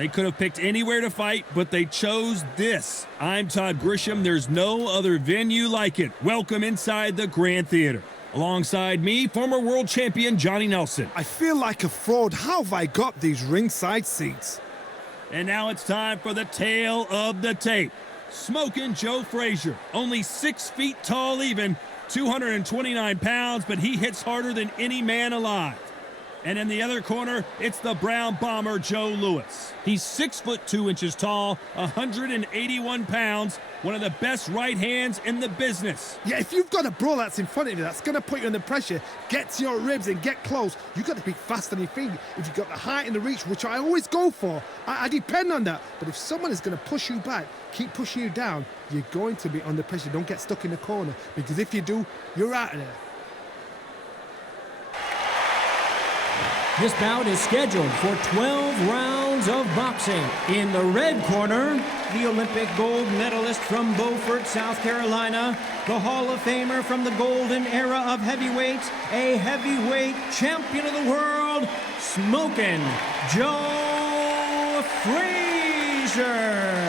They could have picked anywhere to fight, but they chose this. I'm Todd Grisham. There's no other venue like it. Welcome inside the Grand Theater. Alongside me, former world champion Johnny Nelson. I feel like a fraud. How have I got these ringside seats? And now it's time for the tale of the tape. Smoking Joe Frazier, only 6 feet tall even, 229 pounds, but he hits harder than any man alive. And in the other corner, it's the Brown Bomber, Joe Louis. He's 6 foot 2 inches tall, 181 pounds, one of the best right hands in the business. Yeah, if you've got a brawl that's in front of you, that's going to put you under pressure, get to your ribs and get close, you've got to be fast on your feet. If you've got the height and the reach, which I always go for, I depend on that. But if someone is going to push you back, keep pushing you down, you're going to be under pressure. Don't get stuck in the corner, because if you do, you're out of there. This bout is scheduled for 12 rounds of boxing. In the red corner, the Olympic gold medalist from Beaufort, South Carolina, the Hall of Famer from the golden era of heavyweights, a heavyweight champion of the world, Smokin' Joe Frazier.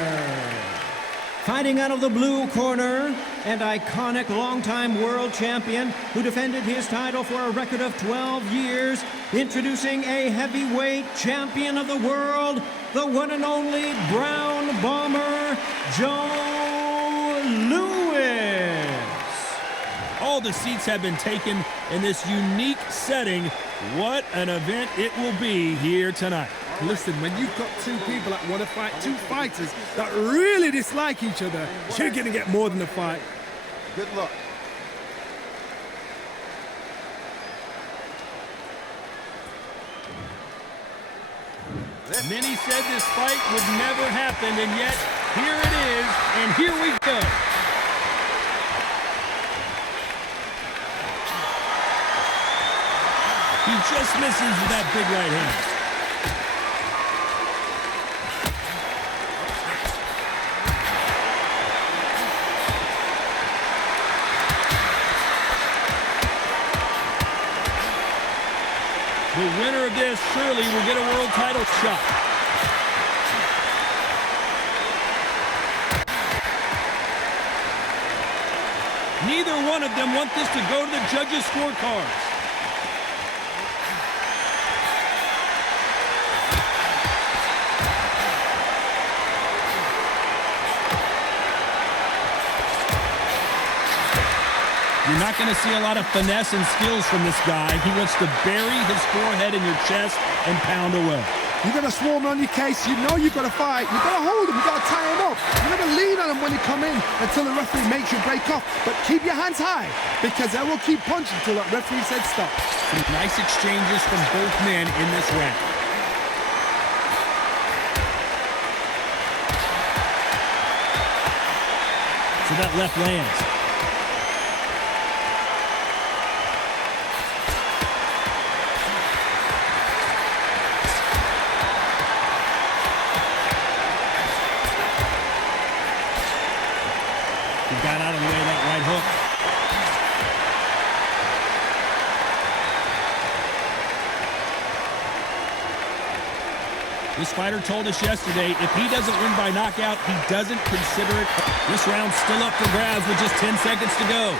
Fighting out of the blue corner, an iconic longtime world champion who defended his title for a record of 12 years, introducing a heavyweight champion of the world, the one and only Brown Bomber, Joe Louis. All the seats have been taken in this unique setting. What an event it will be here tonight. Listen, when you've got two people that want to fight, two fighters that really dislike each other, you're going to get more than a fight. Good luck. Many said this fight would never happen, and yet here it is, and here we go. He just misses with that big right hand. The winner of this surely will get a world title shot. Neither one of them want this to go to the judges' scorecards. You're not going to see a lot of finesse and skills from this guy. He wants to bury his forehead in your chest and pound away. You've got to swarm on your case. You know you've got to fight. You've got to hold him. You've got to tie him up. You've got to lean on him when you come in until the referee makes you break off. But keep your hands high, because they will keep punching until that referee said stop. Some nice exchanges from both men in this round. So that left lands. Got out of the way of that right hook. This fighter told us yesterday, if he doesn't win by knockout, he doesn't consider it. This round's still up for grabs with just 10 seconds to go.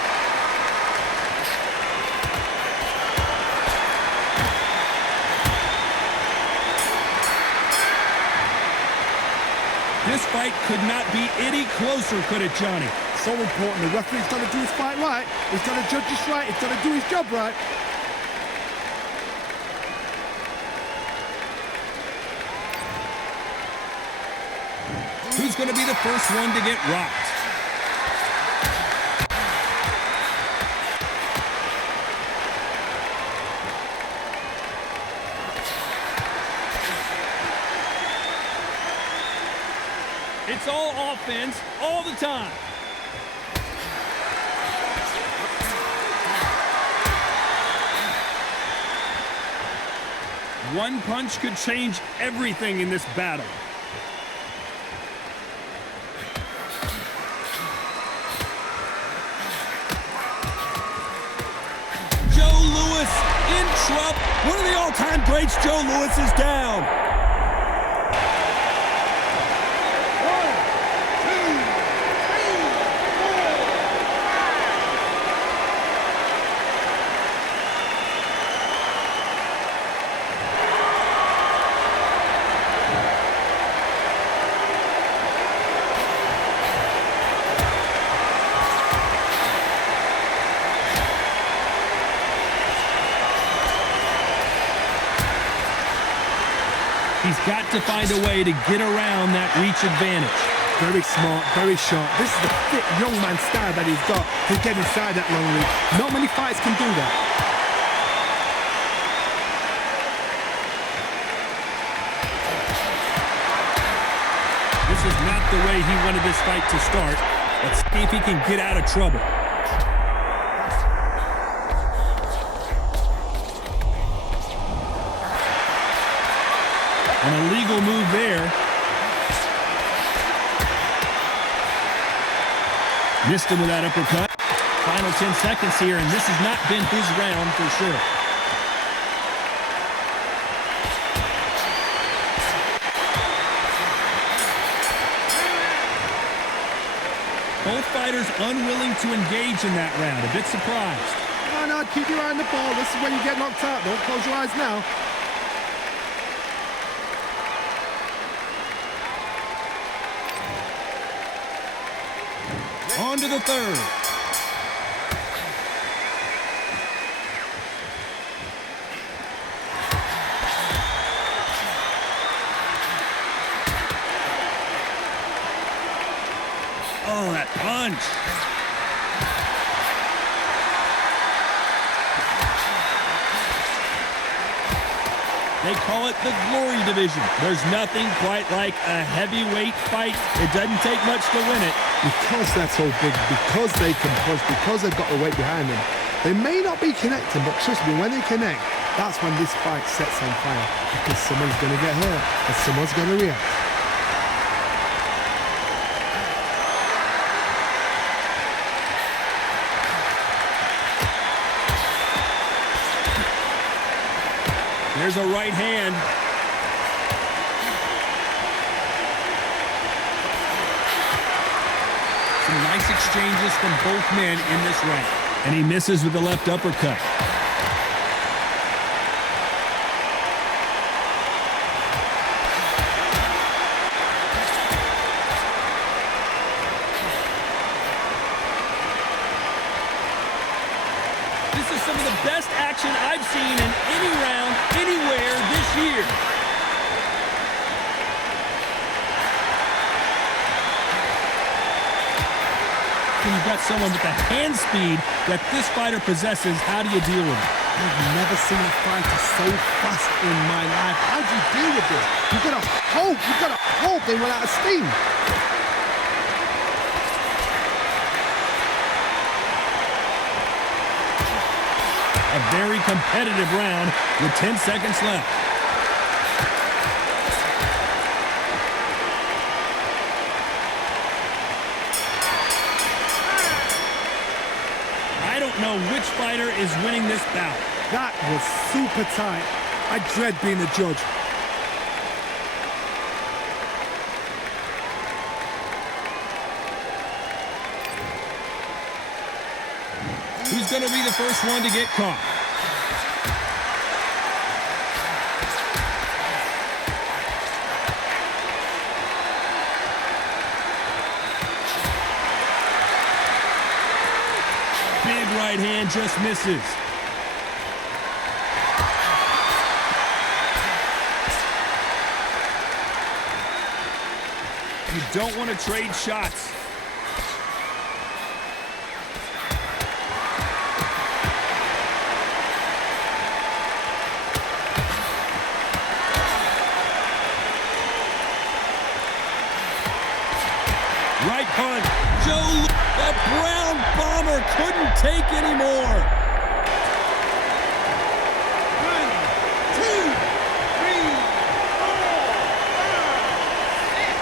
This fight could not be any closer, could it, Johnny? So important. The referee's got to do his fight right. He's got to judge this right. He's got to do his job right. Who's going to be the first one to get rocked? It's all offense all the time. One punch could change everything in this battle. Joe Louis in trouble. One of the all-time greats, Joe Louis, is down. to find a way to get around that reach advantage. Very smart, very sharp. This is the fit young man style that he's got to get inside that long reach. Not many fights can do that. This is not the way he wanted this fight to start. Let's see if he can get out of trouble. An illegal move there. Missed him with that uppercut. Final 10 seconds here, and this has not been his round for sure. Both fighters unwilling to engage in that round. A bit surprised. No, keep your eye on the ball. This is when you get knocked out. Don't close your eyes now. On to the third. Oh, that punch. They call it the glory division. There's nothing quite like a heavyweight fight. It doesn't take much to win it. Because they're so big, because they can punch, because they've got the weight behind them, they may not be connecting, but trust me, when they connect, that's when this fight sets on fire. Because someone's going to get hurt and someone's going to react. There's a right hand. Some nice exchanges from both men in this round. And he misses with the left uppercut. This is some of the best action I've seen in any round, anywhere this year. When you've got someone with the hand speed that this fighter possesses, how do you deal with it? I've never seen a fighter so fast in my life. How do you deal with this? You've got to hope they run out of steam. A very competitive round with 10 seconds left. I don't know which fighter is winning this bout. That was super tight. I dread being a judge. Who's going to be the first one to get caught? Big right hand just misses. You don't want to trade shots. Right punch. Joe, the Brown Bomber couldn't take anymore. 1, 2, 3, 4, 5, 6.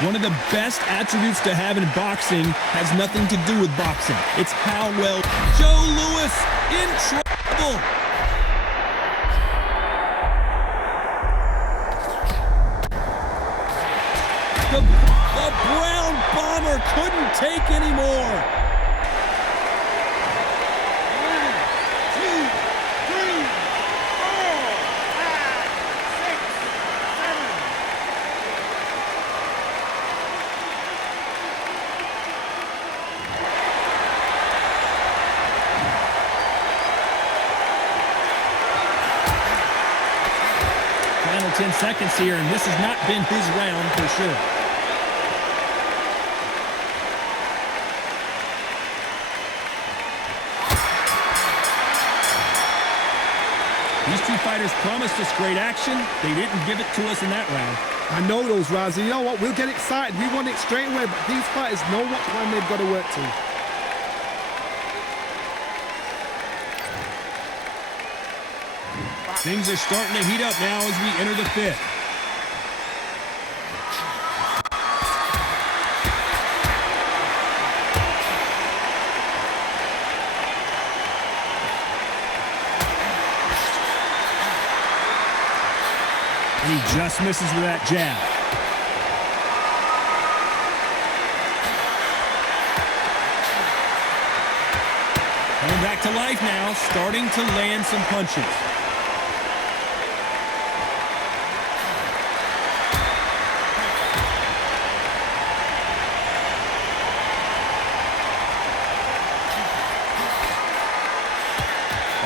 One of the best attributes to have in boxing has nothing to do with boxing. It's how well Joe Louis in trouble. The Brown Bomber couldn't take anymore. 1, 2, 3, 4, 5, 6, 7. 10 seconds here, and this has not been his round for sure. These two fighters promised us great action. They didn't give it to us in that round. I know those, Razzie. You know what? We'll get excited. We want it straight away, but these fighters know what time they've got to work to. Things are starting to heat up now as we enter the fifth. And he just misses with that jab. Coming back to life now, starting to land some punches.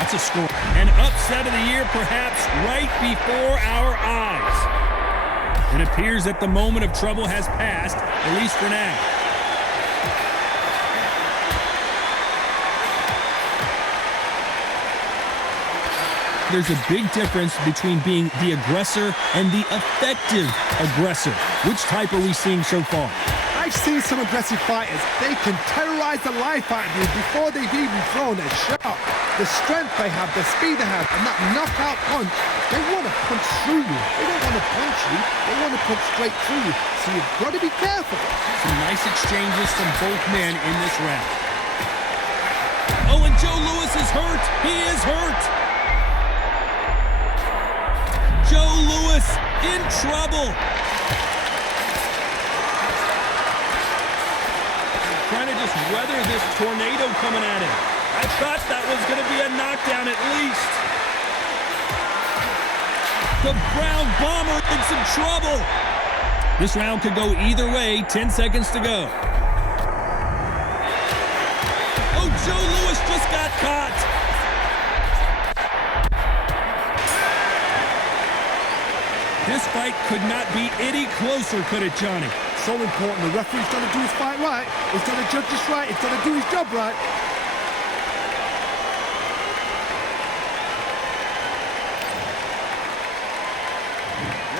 That's a score. An upset of the year, perhaps right before our eyes. It appears that the moment of trouble has passed, at least for now. There's a big difference between being the aggressor and the effective aggressor. Which type are we seeing so far? I've seen some aggressive fighters. They can terrorize the life out of you before they've even thrown a shot. The strength they have, the speed they have, and that knockout punch, they want to punch through you. They don't want to punch you. They want to punch straight through you. So you've got to be careful. Some nice exchanges from both men in this round. Oh, and Joe Louis is hurt. He is hurt. Joe Louis in trouble. Trying to just weather this tornado coming at him. I thought that was going to be a knockdown at least. The Brown Bomber in some trouble. This round could go either way. 10 seconds to go. Oh, Joe Louis just got caught. This fight could not be any closer, could it, Johnny? So important. The referee's got to do his fight right. He's got to judge this right. He's got to do his job right.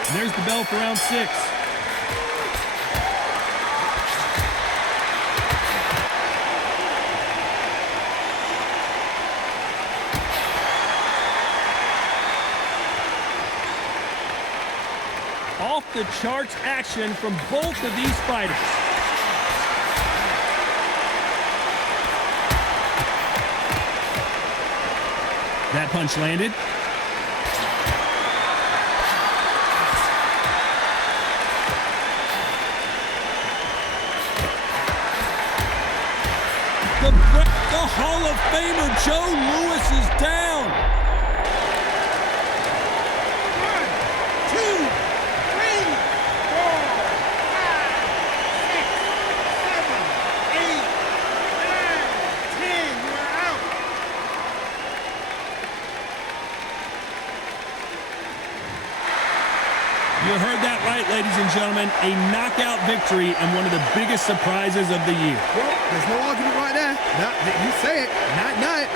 And there's the bell for round 6. Off the charts action from both of these fighters. That punch landed. The Hall of Famer Joe Louis is down. 1, 2, 3, 4, 5, 6, 7, 8, 9, 10. You are out. You heard that right, ladies and gentlemen. A knockout victory and one of the biggest surprises of the year. Well, there's no argument right there. You say it. Night, night.